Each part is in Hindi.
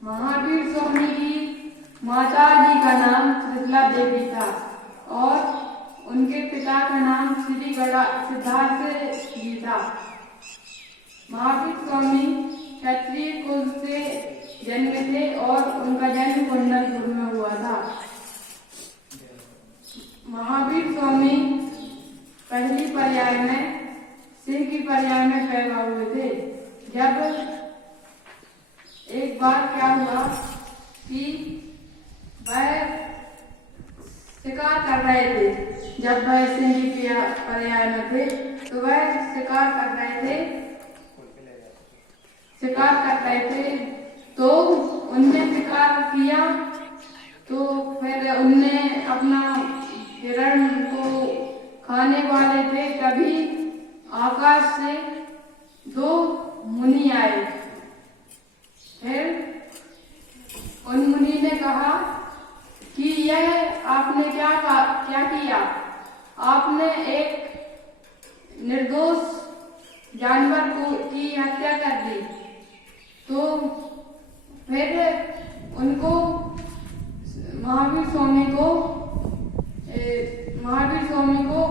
महावीर स्वामी की माता जी का नाम त्रिशला देवी था और उनके पिता का नाम श्री गड़ा सिद्धार्थ जी था। महावीर स्वामी क्षत्रिय कुल से जन्मे थे और उनका जन्म कुंडलपुर में हुआ था। महावीर स्वामी पहली पर्याय में सिंह की पर्याय में पैदा हुए थे। जब एक बार क्या हुआ कि वह शिकार कर रहे थे। जब वह सिंह की पर्याय में थे तो वह शिकार कर रहे थे तो उनने शिकार किया। तो फिर उनने अपना हिरण को खाने वाले थे। तभी आकाश से दो मुनि आए। फिर उन मुनि ने कहा कि यह आपने क्या किया? आपने एक निर्दोष जानवर की हत्या कर दी। तो फिर उनको महावीर स्वामी को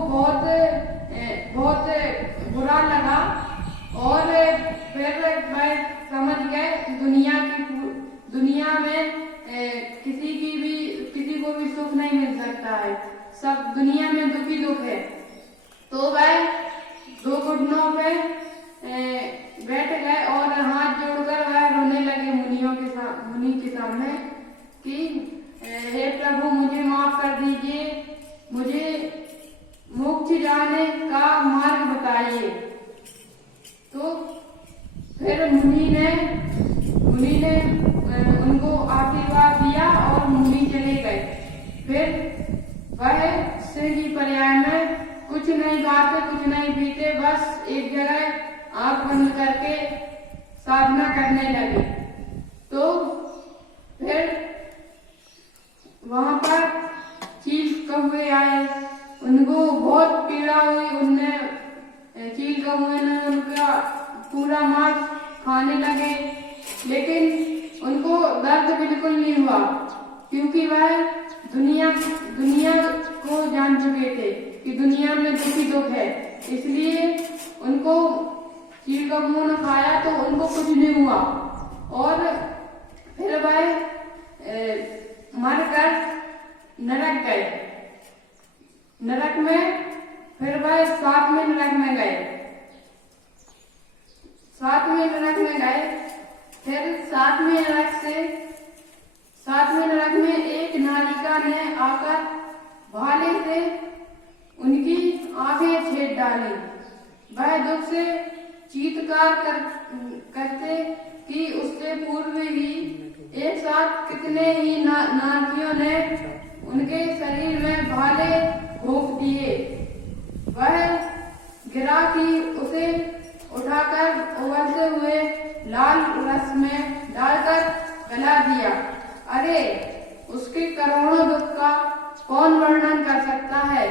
बहुत बुरा लगा और फिर वह समझ गए दुनिया में किसी को भी सुख नहीं मिल सकता है। सब दुनिया में दुख ही दुख है। तो वह दो घुटनों पे बैठ गए और हाथ जोड़कर वह रोने लगे मुनि के सामने कि हे प्रभु, मुझे माफ कर दीजिए, मुझे मोक्ष जाने का मार्ग बताइए। तो फिर मुनि ने उनको आशीर्वाद दिया और मुनि चले गए। फिर वह सिंह की पर्याय में कुछ नहीं खाते, कुछ नहीं पीते, बस एक जगह आंख बंद करके साधना करने लगे। तो फिर वहां पर चील कौवे आए। उनको बहुत पीड़ा हुई। उनने चील कौवे ने उनका पूरा मांस खाने लगे, लेकिन उनको दर्द बिल्कुल नहीं हुआ क्योंकि वह दुनिया को जान चुके थे कि दुनिया में दुख ही दुख है। इसलिए उनको चील कौवे ने खाया तो उनको कुछ नहीं हुआ और फिर वह मरकर नरक गए। नरक में फिर वह सातवें नरक में गए। फिर सातवें नरक में एक नालिका ने आकर भाले से उनकी आंखें छेद डाली। वह दुख से चीत्कार करते कि उससे पूर्व ही एक साथ कितने ही नारियों ने उनके शरीर में भाले घोंप दिए। वह गिरा कि उसे उठाकर उबलते हुए लाल रस में डालकर गला दिया। अरे, उसके करोड़ों दुख का कौन वर्णन कर सकता है।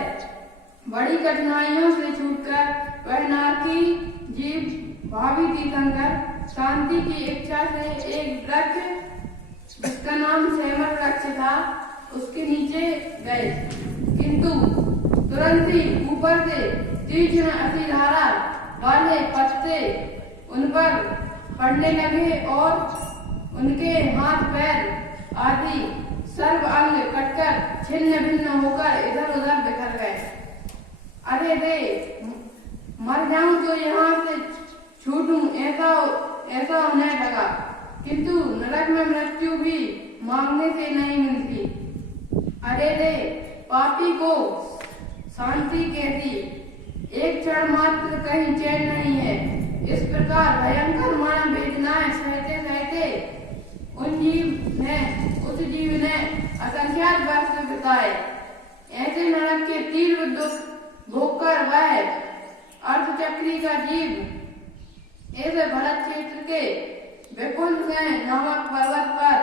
बड़ी कठिनाइयों से छूटकर वह नारकी जीव भावी तीर्थंकर शांति की इच्छा से एक वृक्ष जिसका नाम सेमर वृक्ष था उसके नीचे गए, किंतु तुरंत ही ऊपर से तीक्ष्ण अतिधारा वाले पत्ते उन पर पड़ने लगे और उनके हाथ पैर आदि सर्व अंग कटकर छिन्न भिन्न होकर इधर उधर बिखर गए। अरे रे, मर जाऊं तो यहाँ से छूटूं, ऐसा होने लगा। किंतु नरक में मृत्यु भी मांगने से नहीं मिलती। अरे रे, पापी को शांति कैसी, एक क्षण मात्र कहीं चैन नहीं है। इस प्रकार भयंकर मरण वेदनाएं सहते सहते उस जीव ने असंख्यात वर्ष बिताए। ऐसे नरक के तीव्र दुख भोगकर वह अर्थचक्री का जीव ऐसे भरत क्षेत्र के वैकुंठ नामक पर्वत पर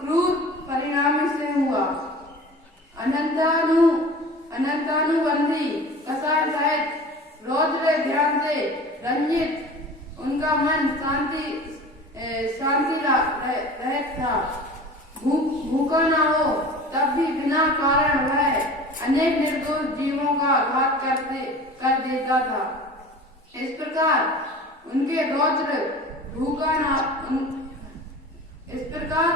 क्रूर परिणाम से हुआ। अनंतानुबंधी कसाय सहित रौद्र ध्यान से रंजित उनका मन शांति रहित था। भूखा न हो तब भी बिना कारण वह अनेक निर्दोष जीवों का घात कर देता था। इस प्रकार उनके रौद्र इस प्रकार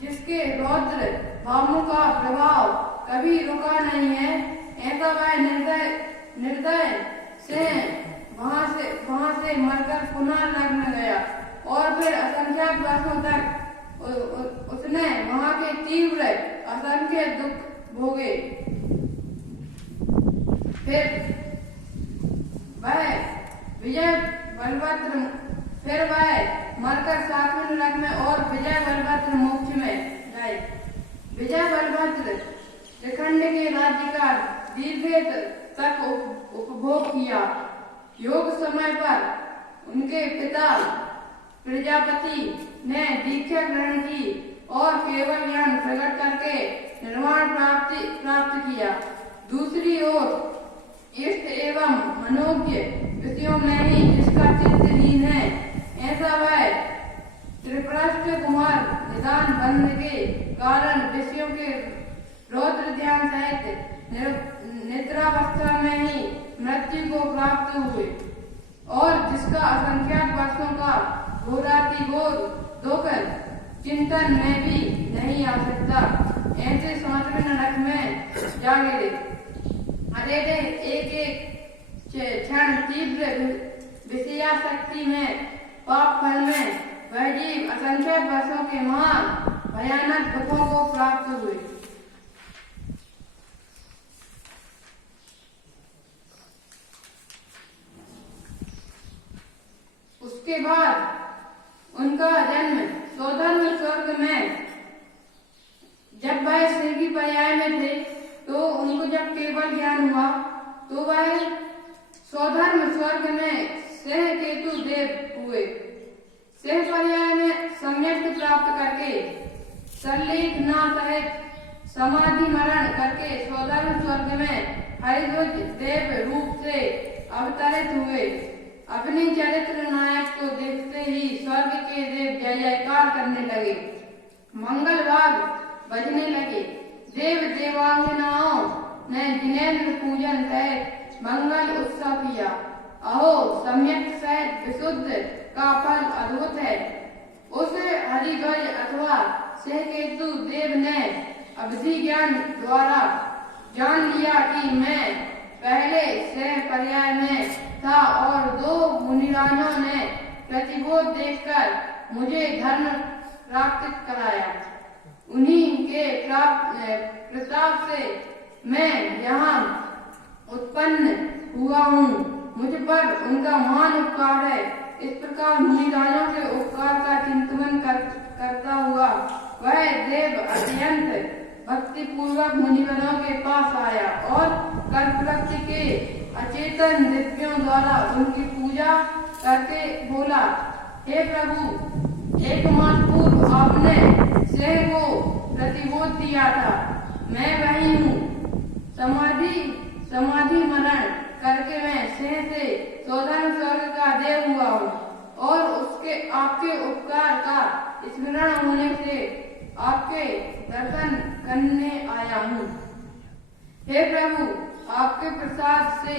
जिसके रौद्र भावों का प्रभाव कभी रुका नहीं है, ऐसा वह निर्दय से वहां से मरकर पुनः नरक में गया और फिर असंख्यात वर्षों तक उसने वहां के तीव्र असंख्य दुख भोगे। फिर वह मरकर सातवें नरक में और विजय बलभद्र मोक्ष में गए। विजय बलभद्र त्रिखंड के राज्य का दीर्घ तक उपभोग किया। योग समय पर उनके पिता प्रजापति ने दीक्षा ग्रहण की और केवल ज्ञान प्रकट करके निर्वाण प्राप्त किया। दूसरी ओर इष्ट एवं मनोज्ञ विषयों में ही जिसका चित्त लीन है, ऐसा वह त्रिपुराष्ट कुमार निदान बंध के कारण विषयों के रौद्र ध्यान सहित निद्रावस्था में ही मृत्यु को प्राप्त हुए और जिसका असंख्यात वर्षों का घोरातिघोर दुख चिंतन में भी नहीं आ सकता, ऐसे सातवें नरक में जा गिरे। अरे एक क्षण तीव्र विषयासक्ति में पाप फल में वह जीव असंख्यात वर्षों के महान भयानक दुखों को प्राप्त हुए। उसके बाद उनका जन्म स्वधर्म स्वर्ग में, जब वह स्वर्गी पर्याय में थे तो उनको जब केवल ज्ञान हुआ तो वह स्वधर्म स्वर्ग में सह केतु देव हुए। सह पर्याय में सम्यक प्राप्त करके सल्लेख ना सहित समाधि मरण करके स्वधर्म स्वर्ग में हरिध्वज देव रूप से अवतरित हुए। अपने चरित्र नायक को देखते ही स्वर्ग के देव जय जयकार करने लगे, मंगल भाग बजने लगे। देव देवांगनाओं ने जिनेन्द्र पूजन सहित मंगल उत्सव किया। अहो सम्यक सहित विशुद्ध का फल अद्भुत है। उस हरिध्वज अथवा सहकेतु देव ने अवधि ज्ञान द्वारा जान लिया कि मैं पहले सह पर्याय में था और दो मुनिराजों ने प्रतिबोध देखकर मुझे धर्म प्राप्त कराया। उन्हीं के प्रताप से मैं यहाँ उत्पन्न हुआ हूँ। मुझ पर उनका महान उपकार है। इस प्रकार मुनिराजों के उपकार का चिंतन करता हुआ वह देव अत्यंत भक्ति पूर्वक मुनिगणों के पास आया और कल्पवृक्ष के अचेतन दिव्यों द्वारा उनकी पूजा करके बोला, हे प्रभु, एक मास पूर्व आपने सह को प्रतिबोध दिया था, मैं वही हूँ। समाधि मरण करके मैं सह से स्वधर्म स्वर्ग का देव हुआ हूँ और आपके उपकार का स्मरण होने से आपके दर्शन करने आया हूँ। हे प्रभु, आपके प्रसाद से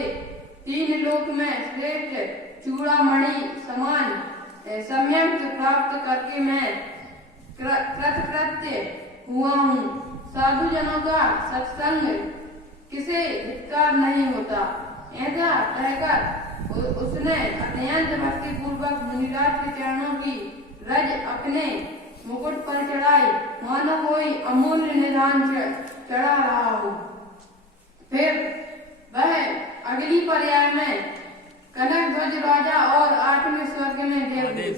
तीन लोक में श्रेष्ठ चूड़ामणि समान सम्यक प्राप्त करके मैं कृतकृत्य हुआ हूँ। साधु जनों का सत्संग किसे हितकार नहीं होता। ऐसा कहकर उसने अत्यंत भक्ति पूर्वक मुनिराज के चरणों की रज अपने मुकुट पर चढ़ाई, मानो कोई अमूल्य निधान चढ़ा रहा हो। फिर वह अगली पर्याय में कनक ध्वज राजा और आठवें स्वर्ग में देव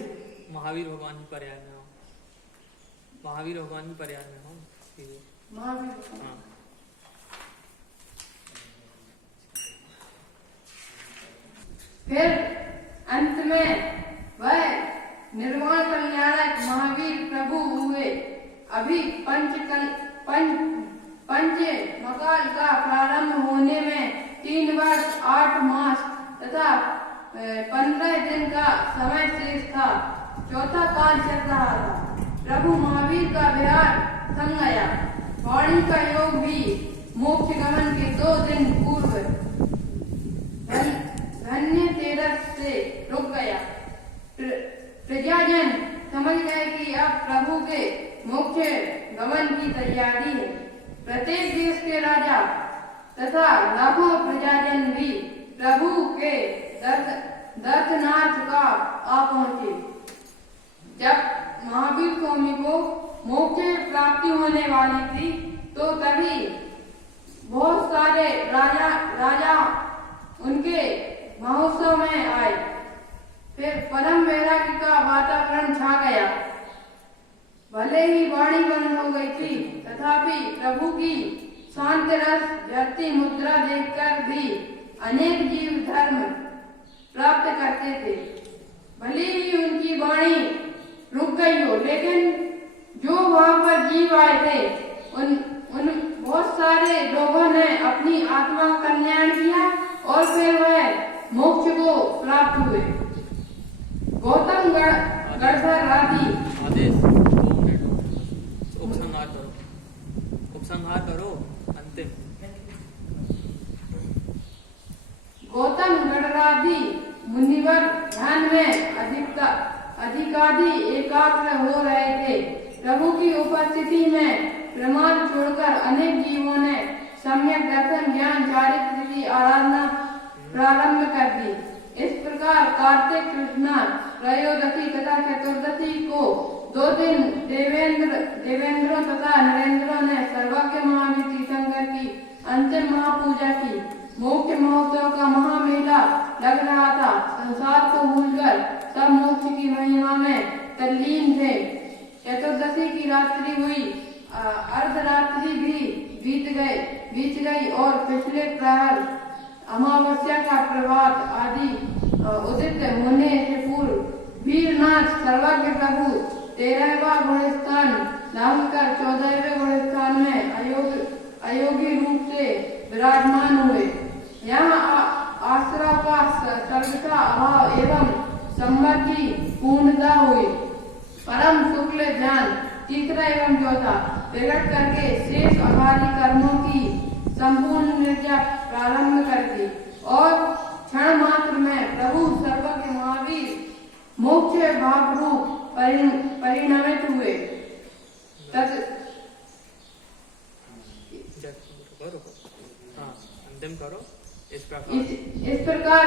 महावीर भगवान की पर्याय में हो। महावीर भगवान की पर्याय में हो। महावीर फिर अंत में वह निर्वाण कल्याणक महावीर प्रभु हुए। अभी पंच मकाल का प्रारंभ होने में 3 वर्ष 8 मास तथा 15 दिन का समय शेष था। चौथा काल चल रहा था। प्रभु महावीर का विहार थम गया। वाणी का योग भी मोक्ष गमन के 2 दिन पूर्व धन्य तेरस से रुक गया। प्रजाजन समझ गए कि अब प्रभु के मोक्ष गमन की तैयारी है। प्रत्येक देश के राजा तथा लाखों प्रजाजन भी प्रभु के दर्शनार्थ का आ पहुंचे। जब महावीर स्वामी को मोक्ष प्राप्ति होने वाली थी तो तभी बहुत सारे राजा उनके महोत्सव में आए। फिर परम वैराग्य का वातावरण छा गया। भले ही वाणी बंद हो गई थी तथापि प्रभु की शांत रस झरती मुद्रा देखकर भी अनेक जीव धर्म प्राप्त करते थे। भले ही उनकी वाणी रुक गई हो, लेकिन जो वहां पर जीव आए थे उन बहुत सारे लोगों ने अपनी आत्मा का कल्याण किया और फिर वह मोक्ष को प्राप्त हुए। गौतम गणधर आदि आदेश 2 मिनट उपसंहार करो अंतिम। गौतम गणरादि मुनिवर ध्यान में अधिकाधि एकाग्र हो रहे थे। प्रभु की उपस्थिति में प्रमाद छोड़कर अनेक जीवों ने सम्यक दर्शन ज्ञान चारित्र की आराधना प्रारंभ कर दी। इस प्रकार कार्तिक कृष्णा त्रयोदशी तथा चतुर्दशी को 2 दिन देवेंद्रों तथा नरेंद्रों ने सर्वज्ञ महावीर तीर्थंकर की अंतिम महापूजा की। मोक्ष महोत्सव का महामेला लग रहा था। संसार को भूलकर सब मोक्ष की महिमा में तल्लीन थे। चतुर्दशी की रात्रि हुई, अर्धरात्रि भी बीत गई और पिछले प्रहर अमावस्या का प्रभात आदि उदित होने से पूर्व वीरनाथ सर्वज्ञ प्रभु 13वां गुणस्थान लाभ कर 14वें गुणस्थान में अयोगी रूप से विराजमान हुए। यहाँ आश्रय का सर्वथा अभाव एवं संवर की पूर्णता हुई। परम शुक्ल ध्यान तीसरा एवं चौथा प्रकट करके शेष अभारी कर्मों की संपूर्ण निर्जा प्रारंभ कर दी और क्षण मात्र में प्रभु सर्वज्ञ महावीर मोक्ष भाव रूप परिणमित हुए। अंतिम करो। इस प्रकार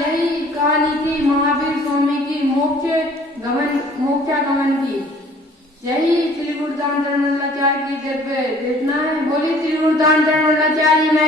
यही कहानी थी महावीर स्वामी की मोक्षागमन की। यही श्री गुरुदान धर्मलाचार्य की दिव्य देशना है। बोली श्री गुरुदान धर्मलाचार्य में